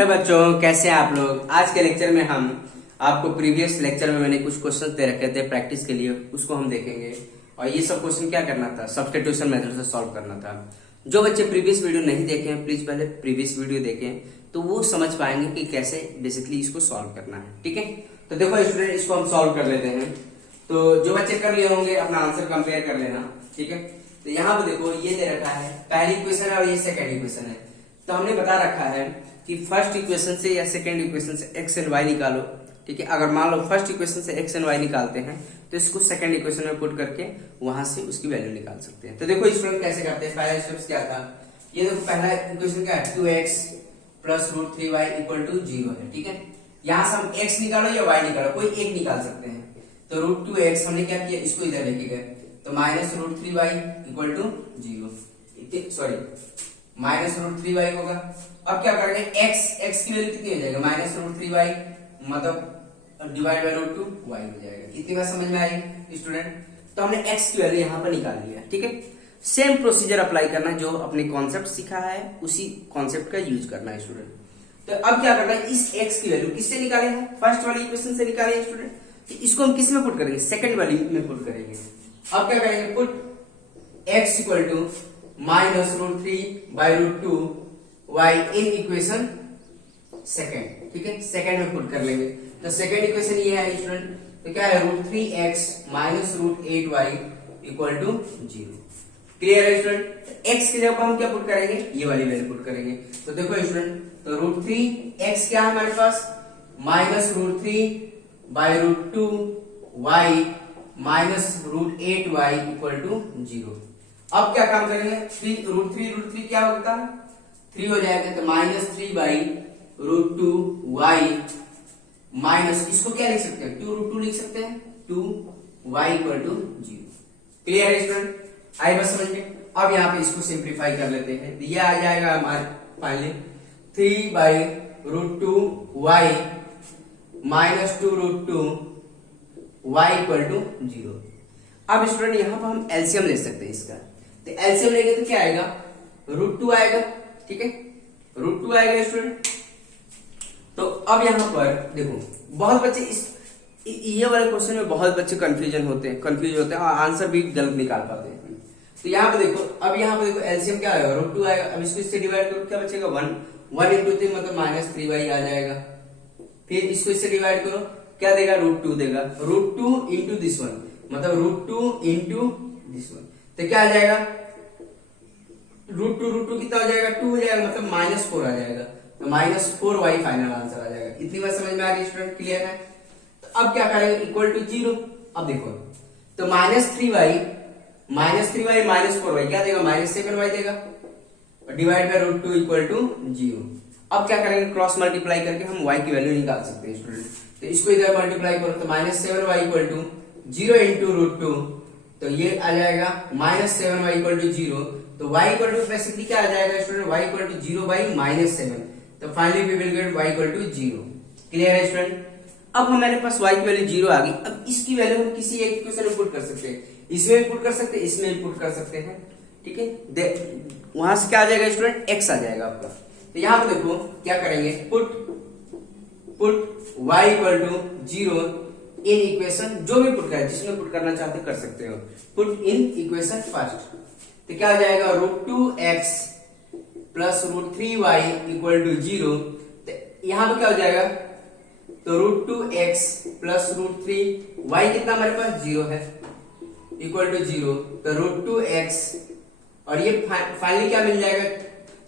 Hello बच्चों, कैसे हैं आप लोग। आज के लेक्चर में हम आपको प्रीवियस लेक्चर में मैंने कुछ क्वेश्चन दे रखे थे प्रैक्टिस के लिए, उसको हम देखेंगे। और ये सब क्वेश्चन क्या करना था, सब्स्टिट्यूशन मेथड से सॉल्व करना था। जो बच्चे प्रीवियस वीडियो नहीं देखे हैं प्लीज पहले प्रीवियस वीडियो देखें, तो वो समझ पाएंगे कि कैसे बेसिकली इसको सॉल्व करना है। ठीक है, तो देखो स्टूडेंट, इसको हम सॉल्व कर लेते हैं। तो जो बच्चे कर लिए होंगे अपना आंसर कंपेयर कर लेना। ठीक है, तो यहाँ पे देखो ये दे रखा है पहली इक्वेशन है और ये सेकंड इक्वेशन है। तो हमने बता रखा है कि फर्स्ट इक्वेशन से या सेकंड इक्वेशन से एक्स एंड वाई निकालो। ठीक है, अगर मान लो फर्स्ट इक्वेशन से एक्स एंड वाई निकालते हैं तो इसको सेकंड इक्वेशन में पुट करके वहां से उसकी वैल्यू निकाल सकते हैं। तो देखो स्टूडेंट कैसे करते हैं। पहला स्टेप क्या था, ये देखो पहला इक्वेशन क्या है, 2x plus root 3y equal to 0 है। ठीक है, यहां से हम x निकालो या y निकालो, कोई एक निकाल सकते हैं। तो रूट 2x हमने क्या किया, इसको इधर लेके गए, तो minus root 3y equal to 0, sorry minus root 3y होगा। अब क्या करेंगे, x की वैल्यू कितनी हो जाएगा, माइनस रूट 3y, मतलब डिवाइड बाय रूट 2y हो जाएगा। इतनी बात समझ में आई स्टूडेंट। तो हमने x की वैल्यू यहाँ पर निकाल लिया। ठीक है, सेम प्रोसीजर अप्लाई करना, जो अपने कॉन्सेप्ट सीखा है उसी कॉन्सेप्ट का यूज करना है स्टूडेंट। तो अब क्या करना है, इस x की वैल्यू किससे निकाले हैं, फर्स्ट वाली इक्वेशन से निकाले हैं स्टूडेंट। तो इसको हम किस में पुट करेंगे, सेकंड वाली में पुट करेंगे। अब क्या करेंगे, put x equal to minus root 3 by root 2y in equation second. ठीक है, सेकंड में पुट कर लेंगे। तो सेकंड इक्वेशन ये है स्टूडेंट, तो क्या है, root 3x minus root 8y equal to 0। Clear है स्टूडेंट। x की जगह हम क्या पुट करेंगे, ये वाली वैल्यू पुट करेंगे। तो देखो स्टूडेंट, तो रूट 3x क्या है हमारे पास, minus root 3 by root 2y minus root 8y equal to 0। अब क्या काम करेंगे, रूट थ्री क्या होता है, 3 हो जाएगा, तो minus 3 by root 2y minus, इसको क्या लिख सकते हैं, 2 रूट 2 लिख सकते हैं, 2y इक्वल टू 0। क्लियर है स्टूडेंट, आई बस समझ में। अब यहाँ पे इसको सिंप्लीफाई कर लेते हैं, ये आ जाएगा हमारे finally 3 by root 2y minus 2 root 2y equal to 0। अब स्टूडेंट यहाँ पर हम एलसीएम ले सकते हैं इसका। तो एलसीएम लेंगे तो क्या आएगा, रूट 2 आएगा। ठीक है, रूट 2 आएगा स्टूडेंट। तो अब यहाँ पर देखो, बहुत बच्चे ये वाले क्वेश्चन में बहुत बच्चे कंफ्यूज होते हैं और आंसर भी गलत निकाल पाते हैं। तो यहाँ पे देखो, अब यहाँ पे देखो एलसीएम क्या आएगा, रूट 2 आएगा। अब इसको इससे डिवाइड करो, क्या बचेगा, 1 इंटू 3 मतलब माइनस 3y आ जाएगा। फिर इसको इससे डिवाइड करो, क्या देगा, रूट 2 देगा, रूट 2 इंटू दिस वन मतलब रूट 2 इंटू दिस वन, तो क्या आ जाएगा, रूट टू कितना हो जाएगा, 2 हो जाएगा, मतलब माइनस 4 आ जाएगा। तो माइनस 4y फाइनल आंसर आ जाएगा। इतनी बात समझ में आ रही स्टूडेंट, क्लियर है। तो अब क्या करेंगे, इक्वल टू 0। अब देखो, तो माइनस 3y माइनस 4y क्या देगा, माइनस 7y देगा, divide by root 2 equal to 0। अब क्या करेंगे, क्रॉस मल्टीप्लाई करके हम y की वैल्यू निकाल सकते हैं स्टूडेंट। तो इसको इधर मल्टीप्लाई करो, तो minus 7y equal to 0 into root 2, तो ये आ जाएगा माइनस 7y इक्वल टू 0। तो y इक्वल टू बेसिकली क्या आ जाएगा student, y equal to 0 by minus 7। तो finally we will get y equal to 0। Clear है स्टूडेंट। अब हमारे पास y की वैल्यू 0 आ गई। अब इसकी वैल्यू हम किसी एक इक्वेशन में पुट कर सकते हैं, इसमें पुट कर सकते हैं, इसमें पुट कर सकते हैं। ठीक है, वहां से क्या आ जाएगा स्टूडेंट, x आ जाएगा आपका। तो यहाँ पे देखो क्या करेंगे, put y equal to 0 in equation, जो भी पुट करें, जिसमें पुट करना चाहते कर सकते हो, पुट इन इक्वेशन फर्स्ट। तो क्या आ जाएगा, root 2x plus root 3y equal to 0। तो यहां पे क्या हो जाएगा, तो root 2x plus root 3y कितना हमारे पास 0 है, इक्वल टू 0। तो रूट 2x और ये फाइनली क्या मिल जाएगा,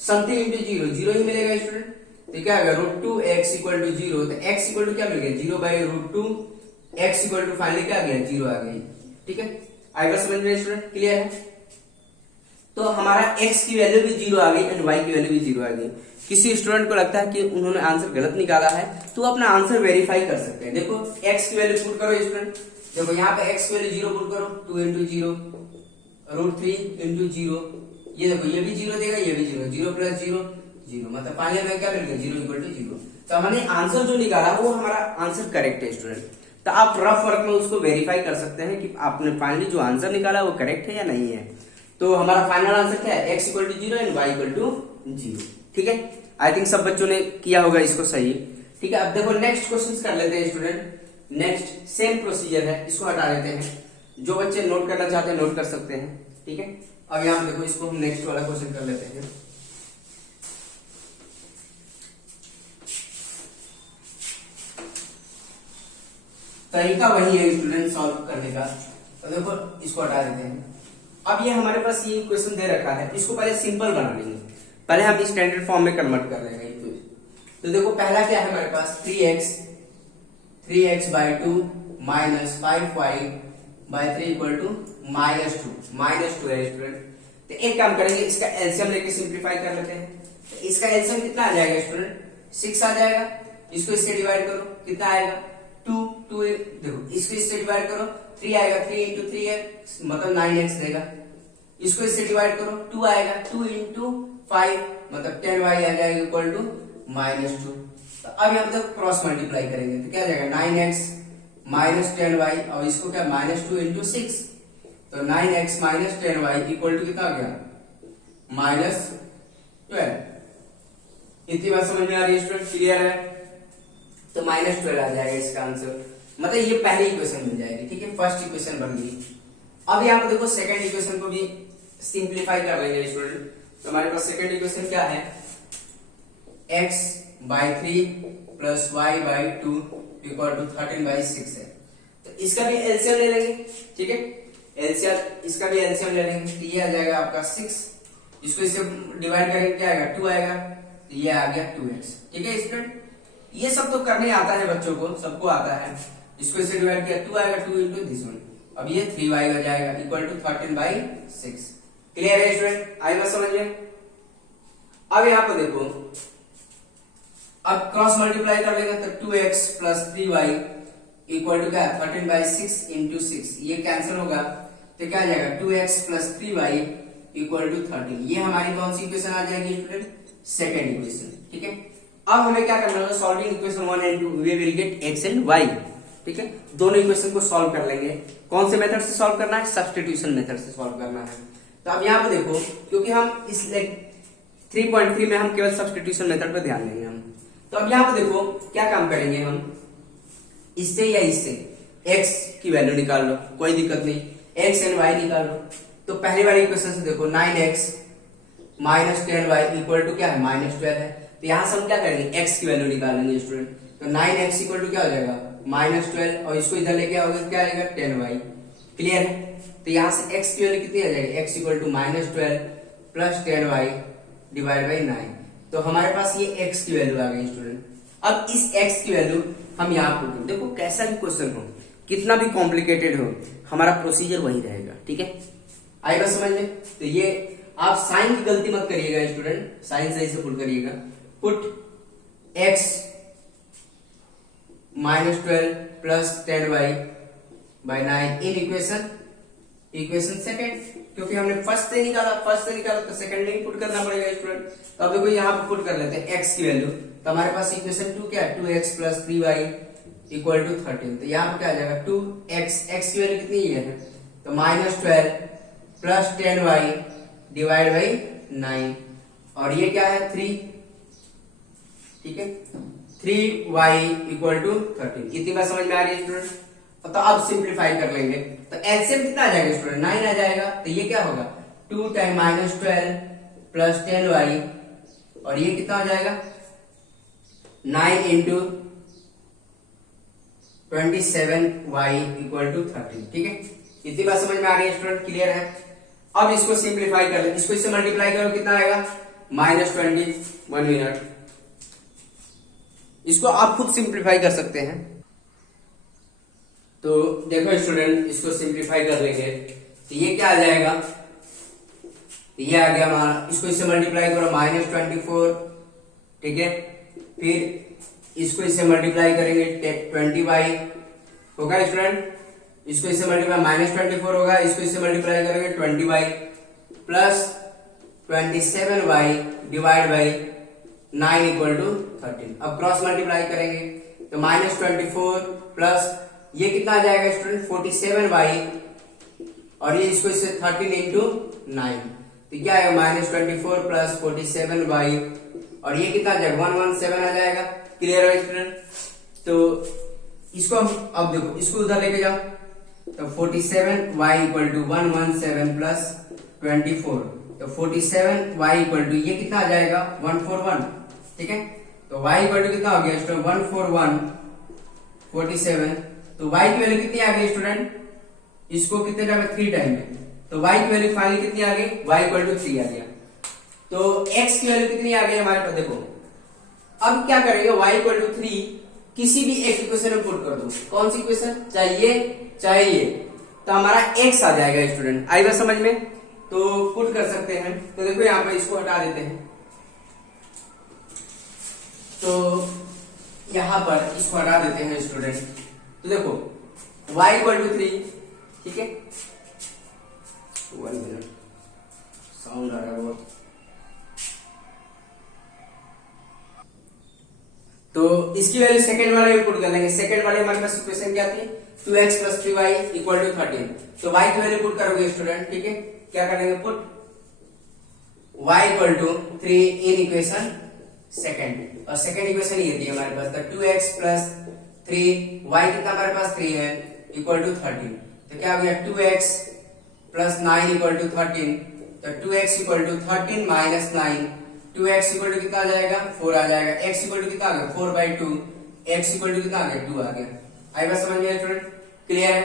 समथिंग इंटू 0 ही मिलेगा स्टूडेंट। तो क्या आएगा, रूट 2x इक्वल टू 0। तो x इक्वल टू क्या मिल गया, 0 by root 2, x equal to finally क्या आ गया, 0 आ गई। ठीक है, आएगा समझ में स्टूडेंट, क्लियर है। तो हमारा x की वैल्यू भी 0 आ गई एंड y की वैल्यू भी 0 आ गई। किसी स्टूडेंट को लगता है कि उन्होंने आंसर गलत निकाला है, तो अपना आंसर वेरीफाई कर सकते हैं। देखो x की वैल्यू पुट करो स्टूडेंट, देखो यहाँ पे x की वैल्यू 0 पुट करो, 2 इंटू 0 रूट 3 इंटू 0, ये देखो ये भी 0 देगा, ये भी 0 प्लस 0 मतलब फाइनल में क्या मिल गया, 0 इक्वल टू 0। तो हमने आंसर जो निकाला वो हमारा आंसर करेक्ट है स्टूडेंट। तो आप रफ वर्क में उसको वेरीफाई कर सकते हैं कि आपने फाइनली जो आंसर निकाला वो करेक्ट है या नहीं है। तो हमारा फाइनल आंसर क्या है, x equal to 0 and y equal to 0। ठीक है, आई थिंक सब बच्चों ने किया होगा इसको सही। ठीक है, अब देखो नेक्स्ट क्वेश्चन कर लेते हैं स्टूडेंट। नेक्स्ट सेम प्रोसीजर है, इसको हटा देते हैं। जो बच्चे नोट करना चाहते हैं नोट कर सकते हैं। ठीक है, अब यहाँ देखो इसको हम नेक्स्ट वाला क्वेश्चन कर लेते हैं। तरीका वही है स्टूडेंट सॉल्व करने का। तो देखो इसको हटा देते हैं। अब ये हमारे पास ये क्वेश्चन दे रखा है, इसको पहले सिंपल बना लेंगे। पहले हम स्टैंडर्ड फॉर्म में कन्वर्ट कर लेंगे। तो देखो पहला क्या है हमारे पास 3x by 2 minus 5y by 3 equal to -2 है स्टूडेंट। तो एक काम करेंगे, इसका एलसीएम लेके सिंप्लीफाई कर लेते हैं। तो इसका एलसीएम कितना आ जाएगा स्टूडेंट? 6 आ जाएगा। इसको इससे डिवाइड करो, कितना आएगा? 2 देखो इसको इससे डिवाइड करो, 3 आएगा, 3 इंटू 3 है मतलब 9x देगा। इसको इससे डिवाइड करो, 2 आएगा, 2 इंटू 5 मतलब 10y आ जाएगा इक्वल टू -2। तो अब यहाँ पर क्रॉस मल्टीप्लाई करेंगे तो क्या जाएगा 9x माइनस 10y और इसको क्या -2 इंटू 6 तो 9x minus 10y equal to कितना आ गया -12। इतनी बात समझ में आ रही है स्टूडेंट? क्लियर है? तो -12 आ जाएगा इसका आंसर। मतलब ये पहली इक्वेशन मिल जाएगी। ठीक है, फर्स्ट इक्वेशन बन गई। अब यहाँ पर देखो सेकंड इक्वेशन को भी सिंप्लीफाई कर लेंगे स्टूडेंट। तो हमारे पास सेकंड इक्वेशन क्या है? x by 3 plus y by 2 equal to 13/6 है। तो इसका भी एलसीएम ले लेंगे। ठीक है, एलसीएम इसका भी एलसीएम ले लेंगे। तो ये आ जाएगा आपका 6, इसको इससे डिवाइड करेंगे क्या आएगा 2 आएगा, तो ये आ गया 2x। ठीक है स्टूडेंट, ये सब तो करने आता है बच्चों को, सबको आता है। इसको इससे डिवाइड किया 2 आएगा, 2 इंटू दिस वन, अब ये 3y हो जाएगा इक्वल टू 13/6। क्लियर है स्टूडेंट? आई बात समझ में? अब यहाँ पर देखो, अब क्रॉस मल्टीप्लाई कर लेंगे तो 2x plus 3y equal to क्या 13/6 इंटू 6, ये कैंसिल होगा तो क्या आ जाएगा 2x plus 3y equal to 13। ये हमारी कौन सी इक्वेशन आ जाएगी स्टूडेंट? Second equation. ठीक है, अब हमें क्या करना है? Solving equation 1 and 2 we will get x and y। ठीक है, दोनों इक्वेशन को सॉल्व कर लेंगे। कौन से मेथड से सॉल्व करना है? सब्स्टिट्यूशन मेथड से सॉल्व करना है। तो अब यहाँ पे देखो, क्योंकि हम इस 3.3 में हम केवल सब्स्टिट्यूशन मेथड पे ध्यान देंगे हम। तो अब यहाँ पे देखो क्या काम करेंगे हम, इससे या इससे x की वैल्यू निकाल लो, कोई दिक्कत नहीं, x एंड y निकाल लो। तो पहले वाली इक्वेशन से देखो 9x minus 10y equal to क्या है -12 है। तो यहाँ से हम क्या करेंगे x की वैल्यू निकालेंगे स्टूडेंट। तो 9x इक्वल टू क्या हो जाएगा -12 और इसको इधर लेके आओगे क्या आएगा 10y। क्लियर है? तो यहाँ से x की वैल्यू कितनी आ जाएगी? x equal to -12 plus 10y divide by 9। तो हमारे पास ये x की वैल्यू आ गई स्टूडेंट। अब इस x की वैल्यू हम यहाँ पुट करें। देखो कैसा भी क्वेश्चन हो, कितना भी कॉम्प्लिकेटेड हो, हमारा प्रोसीजर वही रहेगा। ठीक है, आई बात समझ में? तो ये आप साइन की गलती मत करिएगा स्टूडेंट, साइन सही से पुट करिएगा। Put x -12 plus 10y by 9 in equation second, क्योंकि हमने फर्स्ट से निकाला तो सेकंड नहीं पुट करना पड़ेगा स्टूडेंट। तो अब देखो यहाँ पे पुट कर लेते हैं x की वैल्यू। तो हमारे पास इक्वेशन 2 क्या है? 2x plus 3y equal to 13। तो यहाँ पे क्या आ जाएगा 2x की वैल्यू कितनी है? तो -12 प्लस 10y डिवाइड बाई 9 और ये क्या है 3। ठीक है, 3y इक्वल टू 13। इतनी बात समझ में आ रही है स्टूडेंट? तो अब सिंप्लीफाई कर लेंगे तो एलसीएम कितना आ जाएगा स्टूडेंट? 9 आ जाएगा। तो ये क्या होगा 2 टाइम -12 प्लस 10y और ये कितना हो जाएगा 9 इंटू 27y इक्वल टू 13। ठीक है, इतनी बात समझ में आ रही है स्टूडेंट? क्लियर है? अब इसको सिंप्लीफाई कर ले, इसको इससे मल्टीप्लाई करो, कितना आएगा -20। 1 मिनट, इसको आप खुद सिंप्लीफाई कर सकते हैं। तो देखो स्टूडेंट, इसको सिंप्लीफाई कर लेंगे तो ये क्या आ जाएगा? तो ये आ गया हमारा, इसको इससे मल्टीप्लाई करो -24। ठीक है, फिर इसको इससे मल्टीप्लाई करेंगे 20y होगा स्टूडेंट। इसको इससे मल्टीप्लाई -24 होगा, इसको इससे मल्टीप्लाई करेंगे 20y plus 27y divide by 9 equal to 13। अब क्रॉस मल्टीप्लाई करेंगे तो -24 प्लस ये कितना आ जाएगा स्टूडेंट 47y और ये इसको इससे 13 इंटू 9 तो क्या आएगा -24 प्लस 47y और ये कितना आ जाएगा 117 आ जाएगा। क्लियर है स्टूडेंट? तो इसको हम अब देखो इसको उधर लेके जाओ, तो 47 y इक्वल टू 117 प्लस 24, तो 47 y इक्वल टू ये कितना आ जाएगा 141। ठीक है, तो y इक्वल टू कितना हो गया स्टूडेंट 141 47, तो y की वैल्यू कितनी आ गई स्टूडेंट, इसको कितने टाइम में 3 टाइम में, तो y की वैल्यू फाइनली कितनी आ गई y इक्वल टू 3 आ गया। तो x की वैल्यू कितनी आ गई हमारे पास, देखो अब क्या करेंगे y इक्वल टू 3 किसी भी एक इक्वेशन में पुट कर दो, कौन सी इक्वेशन, चाहे ये, तो हमारा x आ जाएगा स्टूडेंट। आई बात समझ में? तो पुट कर सकते हैं, तो देखो यहाँ पर इसको हटा देते हैं, तो यहां पर इसको हटा देते हैं स्टूडेंट। तो देखो y इक्वल टू 3, ठीक है, 1 मिनट साउंड आ रहा है बहुत। तो इसकी वैल्यू सेकंड वाले में पुट कर लेंगे। सेकंड वाले हमारे पास इक्वेशन क्या थी 2x plus 3y equal to 13, तो y की वैल्यू पुट करोगे स्टूडेंट। ठीक है, क्या करेंगे put y equal to 3 in equation second, और सेकंड इक्वेशन ये थी हमारे पास, तो 2x प्लस 3y कितना हमारे पास 3 है इक्वल टू 13, तो क्या हो गया 2x प्लस 9 इक्वल टू 13, तो 2x equal to 13 minus 9, 2x equal to कितना आ जाएगा 4 आ जाएगा, x इक्वल टू कितना आ गया 4/2, x इक्वल टू कितना आ गया 2 आ गया। आई बात समझ में स्टूडेंट? क्लियर है?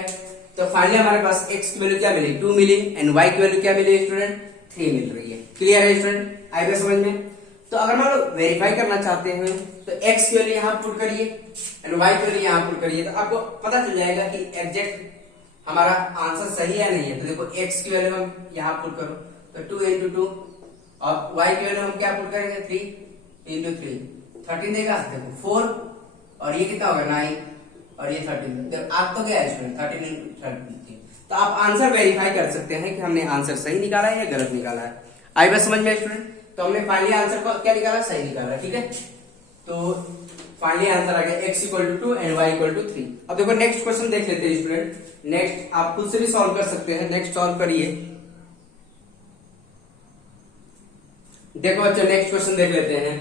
तो फाइनली हमारे पास x की वैल्यू क्या मिली 2 मिली, एंड y की वैल्यू क्या मिली स्टूडेंट 3 मिल रही है। क्लियर है स्टूडेंट? आई बात समझ में? तो अगर मान लो वेरीफाई करना चाहते हैं तो x की वैल्यू यहाँ पुट करिए एंड y की वैल्यू यहाँ पुट करिए, तो आपको पता चल जाएगा कि एग्जैक्ट हमारा आंसर सही है नहीं है। तो देखो x की वैल्यू हम यहाँ पुट करो, तो 2 into 2, और y की वैल्यू हम क्या पुट करेंगे 3 into 3, 13 देगा, देखो 4, और ये कितना होगा 9, और ये 13, आप तो क्या है स्टूडेंट 13 into 13। तो आप आंसर वेरीफाई कर सकते हैं कि हमने आंसर सही निकाला है या गलत निकाला है। आई बात समझ में स्टूडेंट? तो हमने फाइनली आंसर को क्या निकाला, सही निकाला। ठीक है, तो फाइनली आंसर आ गया x equal to 2 and y equal to 3। अब देखो नेक्स्ट क्वेश्चन देख लेते हैं स्टूडेंट। नेक्स्ट आप खुद से भी सॉल्व कर सकते हैं, नेक्स्ट सॉल्व करिए। देखो बच्चों नेक्स्ट क्वेश्चन देख लेते हैं।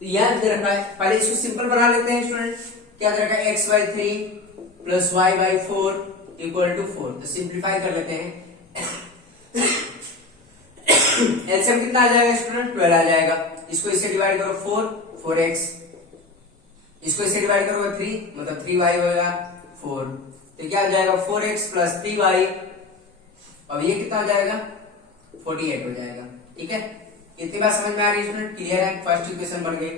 तो यहाँ दे रखा है, पहले इसको सिंपल बना लेते हैं स्टूडेंट। क्या दे रखा है x/3 plus y/4 equal to 4, तो सिंप्लीफाई कर लेते हैं। एलसीएम कितना आ जाएगा स्टूडेंट 12 आ जाएगा, इसको इससे डिवाइड करो 4x, इसको इससे डिवाइड करोगे 3, मतलब 3y होगा 4, तो क्या आ जाएगा 4x प्लस 3y, अब ये कितना हो जाएगा 48 हो जाएगा। ठीक है, इतनी बात समझ में आ रही है स्टूडेंट? क्लियर है? फर्स्ट इक्वेशन बन गई।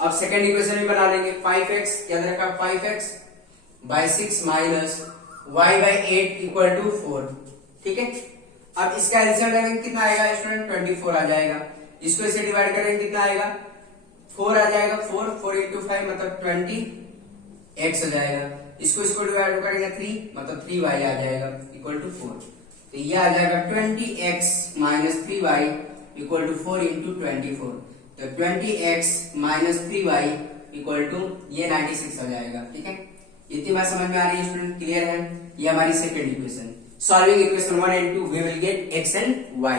अब सेकंड इक्वेशन भी बना लेंगे। 5x याद रखा 5x/6 minus y/8 equal to 4। ठीक है, अब इसका एलसीएम लेंगे कितना आएगा स्टूडेंट 24 आ जाएगा, इसको इसे डिवाइड करेंगे कितना आएगा 4 आ जाएगा, 4 into 5 मतलब 20x आ जाएगा, इसको डिवाइड करेंगे 3 मतलब 3y आ जाएगा इक्वल टू 4, तो ये आ जाएगा 20x minus 3y equal to 4 into 24, तो 20x minus 3y equal to ये 96 आ जाएगा। ठीक है, इतनी बात समझ में आ रही है स्टूडेंट? क्लियर है? ये हमारी second equation. Solving equation 1 and 2 we will get x and y।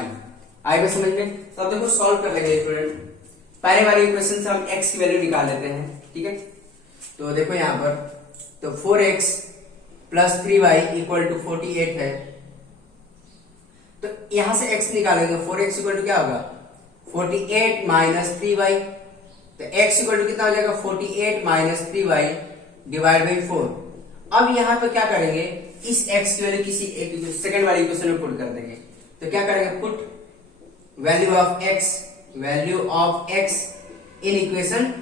आएगा समझ में? तो अब देखो सॉल्व कर लेंगे स्टूडेंट। पहले वाली इक्वेशन से हम x की वैल्यू निकाल लेते हैं। ठीक है, तो देखो यहाँ पर, तो 4x plus 3y equal to 48 है, तो यहां से x निकालेंगे, 4x इक्वल टू क्या होगा 48 माइनस 3y, तो x इक्वल टू कितना हो जाएगा 48 माइनस 3y डिवाइड बाई 4। अब यहां पर क्या करेंगे, इस x की वैल्यू किसी एक सेकंड वाली इक्वेशन में पुट कर देंगे, तो क्या करेंगे put value of x in equation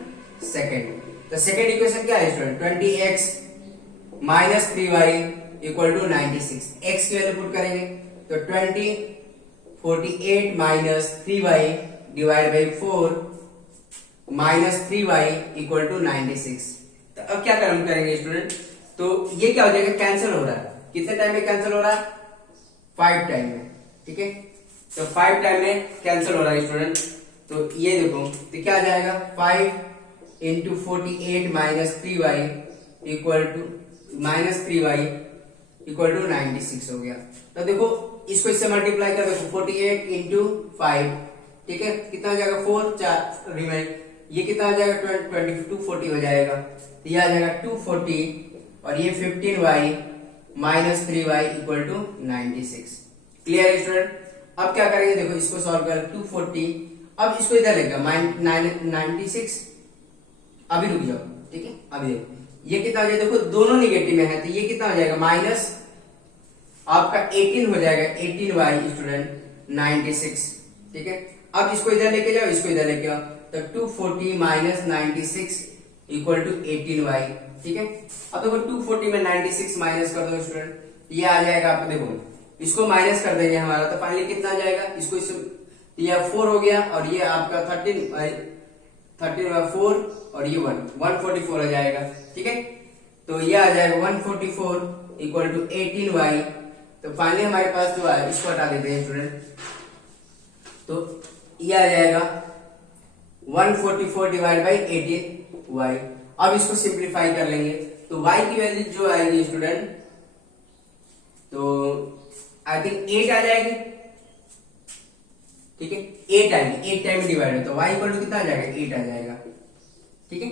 second. तो सेकंड इक्वेशन क्या है student 20x minus 3y equal to 96, x की वैल्यू पुट करेंगे, तो 48 minus 3y divide by 4 minus 3y equal to 96। तो अब क्या कर्म करेंगे स्टूडेंट, तो ये क्या हो जाएगा कैंसिल हो रहा है, कितने टाइम में कैंसिल हो रहा है 5 टाइम में। ठीक है, तो 5 टाइम में कैंसिल हो रहा है स्टूडेंट, तो ये देखो, तो क्या आ जाएगा 5 into 48 minus 3y equal to minus 3y equal to 96 हो गया। तो देखो इसको इससे मल्टीप्लाई कर देखो 48 into 5, ठीक है, कितना हो जाएगा 4, 4 रिमेन, ये कितना हो जाएगा 240 हो जाएगा, तो ये आ जाएगा 240 और ये 15y minus 3y equal to 96। Clear है स्टूडेंट? अब क्या करेंगे, देखो इसको सॉल्व कर 240, अब इसको इधर लेगा 96, अभी रुक जाओ, ठीक है, अभी देखो ये कितना हो जाएगा, देखो दोनों निगेटिव में है, तो ये कितना हो जाएगा माइनस आपका 18 हो जाएगा, 18y स्टूडेंट 96, ठीक है। अब इसको इधर लेके जाओ, इसको इधर लेके आओ, तो 240 माइनस 96 इक्वल टू 18y, ठीक है। अब देखो 240 में 96 माइनस कर दो स्टूडेंट, ये आ जाएगा आपको, देखो इसको माइनस कर देंगे हमारा, तो फाइनली कितना आ जाएगा, इसको ये 4 हो गया और ये आपका 13 4 और ये 144 हो जाएगा, ठीक है। तो ये आ जाएगा 144 इक्वल टू 18y, तो फाइनली हमारे पास जो है इसको हटा देते हैं स्टूडेंट, तो ये आ जाएगा 144 डिवाइड बाई 18y। अब इसको सिंप्लीफाई कर लेंगे, तो y की वैल्यू जो आएगी स्टूडेंट, तो आई थिंक 8 आ जाएगी, ठीक है, 8 आएगी, 8 टाइम डिवाइड है, तो y इक्वल टू कितना आ जाएगा 8 आ जाएगा, ठीक है।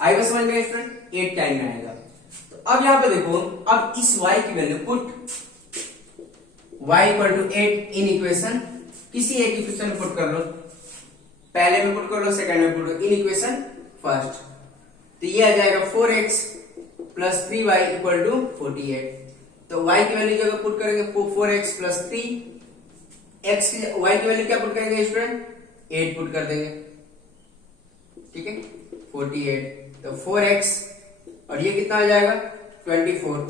आएगा समझ में स्टूडेंट, 8 टाइम में आएगा। तो अब यहां पे देखो, अब इस y की value put y equal to 8 in equation, किसी एक इक्वेशन पुट कर लो, पहले में पुट कर लो, सेकंड में पुट करो, इन इक्वेशन फर्स्ट, तो ये आ जाएगा 4x plus 3y equal to 48। तो y की वैल्यू जो पुट करेंगे 4x प्लस 3, x y की वैल्यू क्या पुट करेंगे स्टूडेंट, 8 पुट कर देंगे, ठीक है, 48, तो 4x और ये कितना हो जाएगा 24,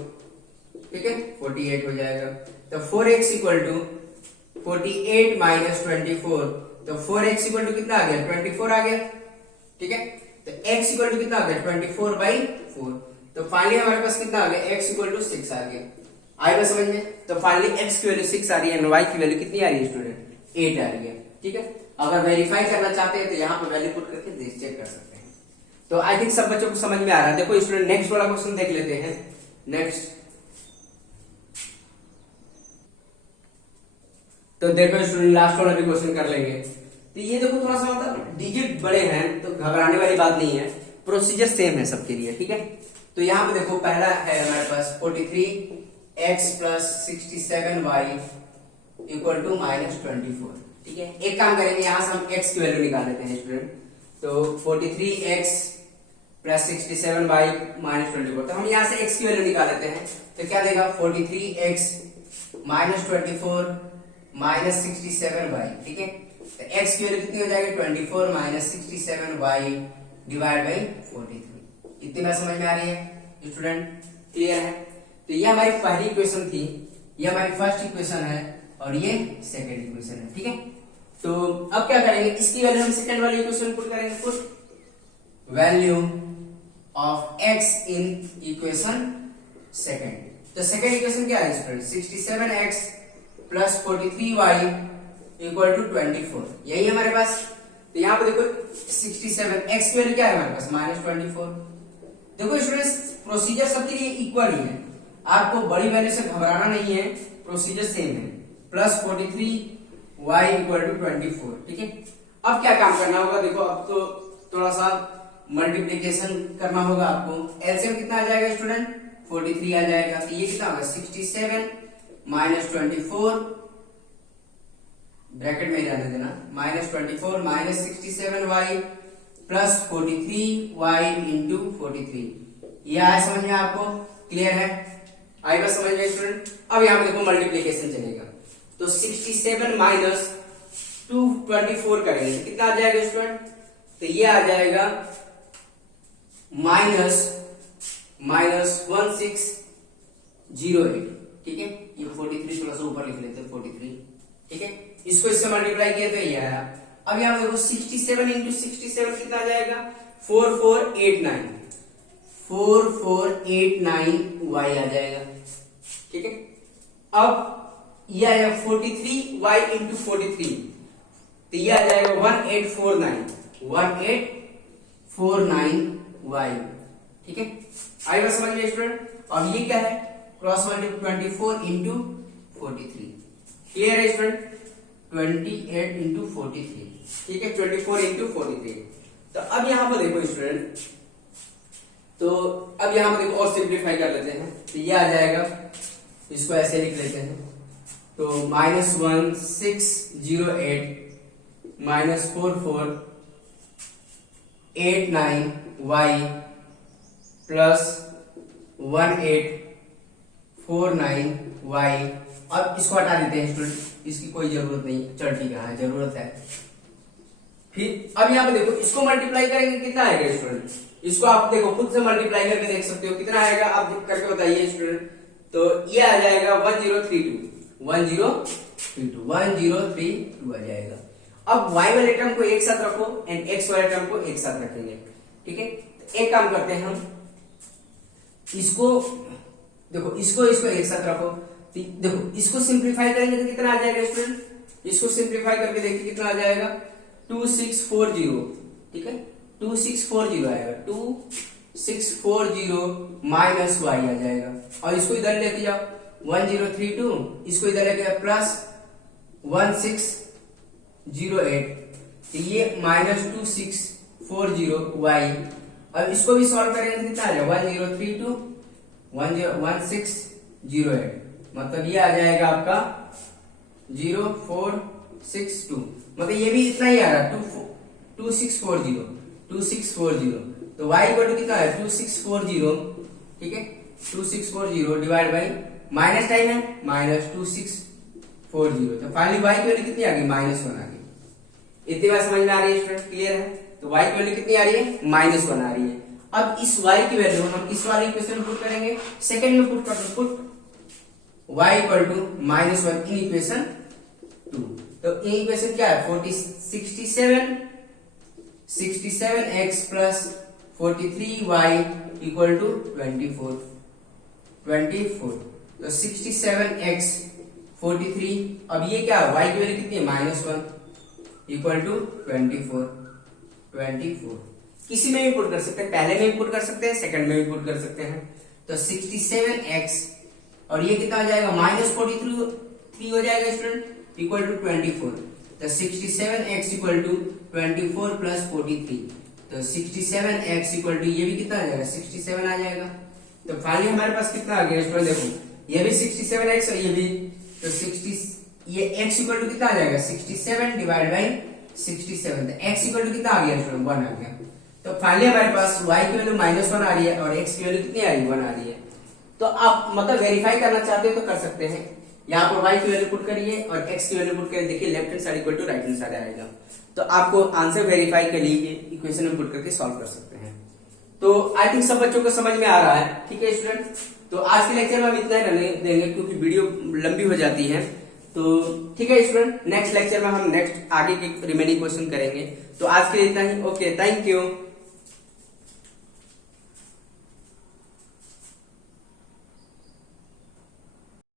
ठीक है, 48 हो जाएगा, तो 4x इक्वल टू 48 माइनस 24, तो 4x इक्वल टू कितना आ गया 24 आ गया, ठीक है। तो x इक्वल टू कितना आ गया 24 बाई 4, तो फाइनली हमारे पास कितना आ गया x इक्वल टू 6 आ गया। आएगा समझ में? तो फाइनली x की वैल्यू 6 आ रही है, y की वैल्यू कितनी आ रही है स्टूडेंट 8 आ रही है, ठीक है। अगर वेरीफाई करना चाहते हैं तो यहाँ पे वैल्यू पुट करके चेक कर सकते हैं। तो आई थिंक सब बच्चों को समझ में आ रहा है। देखो स्टूडेंट नेक्स्ट वाला क्वेश्चन देख लेते हैं। नेक्स्ट तो देखो स्टूडेंट लास्ट वाला भी क्वेश्चन कर लेंगे। तो ये देखो थोड़ा सा मतलब डिजिट बड़े हैं तो घबराने वाली बात नहीं है, प्रोसीजर सेम है सबके लिए, ठीक है। तो यहाँ पे देखो पहला है हमारे पास 43x plus 67y equal to minus 24, ठीक है। एक काम करेंगे यहाँ से हम x की वैल्यू निकाल लेते हैं स्टूडेंट। तो 43x प्लस 67y माइनस 24, तो हम यहाँ से x की वैल्यू निकाल लेते हैं। तो क्या देगा 43x माइनस 24 माइनस 67y, ठीक है। तो x की वैल्यू कितनी हो जाएगी 24 माइनस 67y डिवाइड बाई 43। इतनी बात समझ में आ रही है स्टूडेंट? क्लियर है? तो ये हमारी पहली इक्वेशन थी, ये हमारी फर्स्ट इक्वेशन है और ये सेकंड इक्वेशन है, ठीक है। तो अब क्या करेंगे, इसकी वैल्यू हम सेकंड वाली इक्वेशन पुट करेंगे। Put value of x in equation second. तो सेकंड इक्वेशन क्या है student 67x plus 43y equal to 24, यही है हमारे पास। तो यहाँ पे देखो 67 x की वैल्यू क्या है हमारे पास माइनस 24। देखो स्टूडेंट्स प्रोसीजर सबके लिए इक्वल ही है, आपको बड़ी वैल्यू से घबराना नहीं है, प्रोसीजर सेम है। प्लस 43y इक्वल टू 24, ठीक है। अब क्या काम करना होगा, देखो अब तो थोड़ा सा मल्टीप्लीकेशन करना होगा आपको। एलसीएम कितना आ जाएगा स्टूडेंट 43 आ जाएगा, तो ये कितना होगा 67 माइनस 24 ब्रैकेट में रहने देना, minus 24 minus 67y plus 43y into 43। ये आया समझ में आपको? क्लियर है? आएगा समझ में स्टूडेंट? अब यहाँ पे देखो मल्टीप्लीकेशन चलेगा, तो 67 माइनस 224 करेंगे तो कितना आ जाएगा स्टूडेंट? तो ये आ जाएगा माइनस 1608, ठीक है। ये 43 थोड़ा सा ऊपर लिख लेते हैं 43, ठीक है। इसको इससे मल्टीप्लाई किया तो ये आया। अब यहाँ देखो 67 इंटू 67 कितना आ जाएगा 4489, 4489y आ जाएगा, ठीक है। अब ये आएगा 43y इंटू 43, तो ये आ जाएगा 1849y, ठीक है। आएगा समझ में स्टूडेंट? अब ये क्या है क्रॉस मल्टीप्लाई 24 इंटू 43। क्लियर है स्टूडेंट? 28 इंटू 43, ठीक है, 24 इंटू 43। तो अब यहाँ पर देखो स्टूडेंट, तो अब यहाँ पर देखो और सिंप्लीफाई कर लेते हैं, तो ये आ जाएगा, इसको ऐसे लिख लेते हैं, तो -1608 -4489y प्लस 1849y। अब इसको हटा देते हैं स्टूडेंट, इसकी कोई जरूरत नहीं, चल ठीक है, हाँ जरूरत है। फिर अब यहाँ पे देखो, इसको मल्टीप्लाई करेंगे कितना आएगा स्टूडेंट, इसको आप देखो खुद से मल्टीप्लाई करके देख सकते हो कितना आएगा, आप करके बताइए स्टूडेंट। तो ये आ जाएगा 1032 आ जाएगा। अब y वाले टर्म को एक साथ रखो एंड x वाले टर्म को एक साथ रखेंगे, ठीक है। एक काम करते हैं हम, इसको देखो, इसको एक साथ रखो, देखो इसको सिंप्लीफाई करेंगे तो कितना आ जाएगा स्टूडेंट, इसको सिंप्लीफाई करके देखिए कितना आ जाएगा, 2640, ठीक है, 2640 आएगा, 2640 माइनस y आ जाएगा। और इसको इधर लेके जाओ 1032, इसको इधर लेके जाओ प्लस 1608, तो ये -2640y। अब इसको भी सॉल्व करेंगे तो कितना आ जाएगा, 1032 1608, मतलब ये आ जाएगा आपका 0462, मतलब ये भी इतना ही आ रहा है, 2640। तो y इक्वल टू कितना है 2640, ठीक है, 2640 डिवाइड बाई माइनस टाइम है -2640, तो फाइनली y की वैल्यू कितनी आ गई, -1 आ गई। इतनी बात समझ में आ रही है स्टूडेंट, क्लियर है। तो y की वैल्यू कितनी आ रही है, -1 आ रही है। अब इस y की वैल्यू हम किस वाले इक्वेशन में पुट करेंगे, सेकंड में पुट कर दो, put y equal to -1 in equation 2। तो ये इक्वेशन क्या है, 67x plus 43y equal to 24। तो 67x 43, अब ये क्या है, y की वैल्यू कितनी है, -1 इक्वल टू 24। किसी में भी पुट कर सकते हैं, पहले में भी पुट कर सकते हैं, सेकंड में भी पुट कर सकते हैं। तो 67x और ये कितना हो जाएगा, -43 हो जाएगा स्टूडेंट, इक्वल टू 24। तो 67x इक्वल टू 24 प्लस 43, तो 67x इक्वल टू ये भी कितना आ जाएगा, 67 आ जाएगा। तो फाइनली हमारे पास कितना आ गया स्टूडेंट, देखो ये भी 67x और ये भी, तो 60, ये x इक्वल टू कितना आ जाएगा, 67 डिवाइड बाई 67, तो x इक्वल टू कितना आ गया स्टूडेंट, 1 आ गया। तो फाइनली हमारे पास y की वैल्यू -1 आ रही है और x की वैल्यू कितनी आ रही है, 1 आ रही है। तो आप मतलब वेरीफाई करना चाहते हो तो कर सकते हैं, यहाँ पर y की वैल्यू पुट करिए और x की वैल्यू पुट करिए, देखिए left hand side equal to right hand side आएगा। तो आपको आंसर वेरीफाई के लिए इक्वेशन में पुट करके सॉल्व कर सकते हैं। तो आई थिंक सब बच्चों को समझ में आ रहा है, ठीक है स्टूडेंट। तो आज के लेक्चर में हम इतना ही रहने देंगे क्योंकि वीडियो लंबी हो जाती है। तो ठीक है स्टूडेंट, नेक्स्ट लेक्चर में हम नेक्स्ट आगे के रिमेनिंग क्वेश्चन करेंगे। तो आज के लिए इतना ही, ओके, थैंक यू।